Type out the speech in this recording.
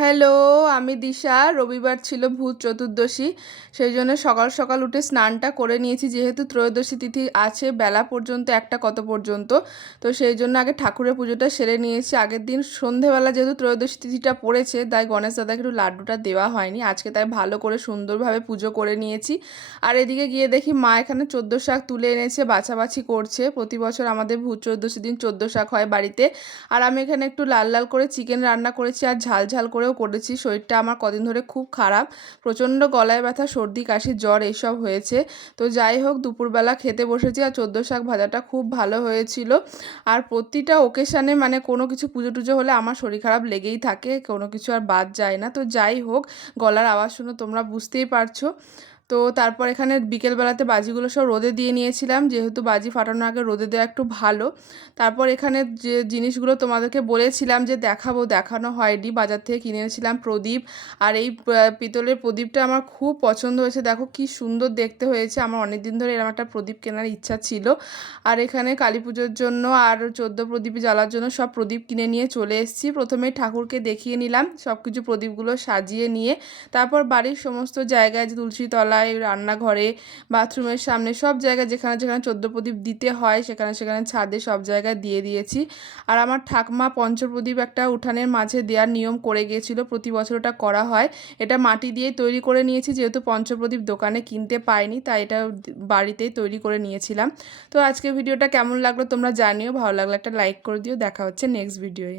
Hello, আমি দিশা। রবিবার ছিল ভূত চতুর্দশী, সেই জন্য সকাল সকাল উঠে স্নানটা করে নিয়েছি। যেহেতু ত্রয়োদশী তিথি আছে বেলা পর্যন্ত, একটা কত পর্যন্ত, তো সেই জন্য আগে ঠাকুরের পুজোটা সেরে নিয়েছি। আগের দিন সন্ধেবেলা যেহেতু ত্রয়োদশী তিথিটা পড়েছে, তাই গণেশ দাদাকে একটু লাড্ডুটা দেওয়া হয়নি আজকে, তাই ভালো করে সুন্দরভাবে পুজো করে নিয়েছি। আর এদিকে গিয়ে দেখি মা এখানে 14 শাক তুলে এনেছে, বাছাবাছি করছে। প্রতি বছর আমাদের ভূত চতুর্দশী দিন 14 শাক হয় বাড়িতে। আর আমি এখানে একটু লাল লাল করে চিকেন রান্না করেছি, আর ঝাল ঝাল করেও করেছি। শরীরটা আমার কদিন ধরে খুব খারাপ, প্রচণ্ড গলায় ব্যথা, সর্দি কাশি জ্বর এইসব হয়েছে। তো যাই হোক, দুপুরবেলা খেতে বসেছি, আর 14 শাক ভাজাটা খুব ভালো হয়েছিল। আর প্রতিটা ওকেশানে মানে কোনো কিছু পুজো টুজো হলে আমার শরীর খারাপ লেগেই থাকে, কোনো কিছু আর বাদ যায় না। তো যাই হোক, গলার আওয়াজ শুনে তোমরা বুঝতেই পারছো। তো তারপর এখানে বিকেলবেলাতে বাজিগুলো সব রোদে দিয়ে নিয়েছিলাম, যেহেতু বাজি ফাটানোর আগে রোদে দেওয়া একটু ভালো। তারপর এখানে যে জিনিসগুলো তোমাদেরকে বলেছিলাম যে দেখাবো, দেখানো হয়নি, বাজার থেকে কিনে এনেছিলাম প্রদীপ। আর এই পিতলের প্রদীপটা আমার খুব পছন্দ হয়েছে, দেখো কি সুন্দর দেখতে হয়েছে। আমার অনেক দিন ধরে এরকম একটা প্রদীপ কেনার ইচ্ছা ছিল। আর এখানে কালী পুজোর জন্য আর 14 প্রদীপ জ্বালার জন্য সব প্রদীপ কিনে নিয়ে চলে এসেছি। প্রথমেই ঠাকুরকে দেখিয়ে নিলাম সব কিছু, প্রদীপগুলো সাজিয়ে নিয়ে তারপর বাড়ির সমস্ত জায়গায়, যে তুলসী তলায়, রান্নাঘরে, বাথরুমের সামনে, সব জায়গায় যেখানে যেখানে 14 প্রদীপ দিতে হয় সেখানে সেখানে ছাদে সব জায়গায় দিয়ে দিয়েছি। আর আমার ঠাকমা পঞ্চপ্রদীপ একটা উঠানের মাঝে দেওয়ার নিয়ম করে গিয়েছিল, প্রতি বছর ওটা করা হয়। এটা মাটি দিয়ে তৈরি করে নিয়েছি, যেহেতু পঞ্চপ্রদীপ দোকানে কিনতে পাইনি, তাই এটা বাড়িতেই তৈরি করে নিয়েছিলাম। তো আজকে ভিডিওটা কেমন লাগলো তোমরা জানিও, ভালো লাগলে একটা লাইক করে দিও। দেখা হচ্ছে নেক্সট ভিডিওয়ে।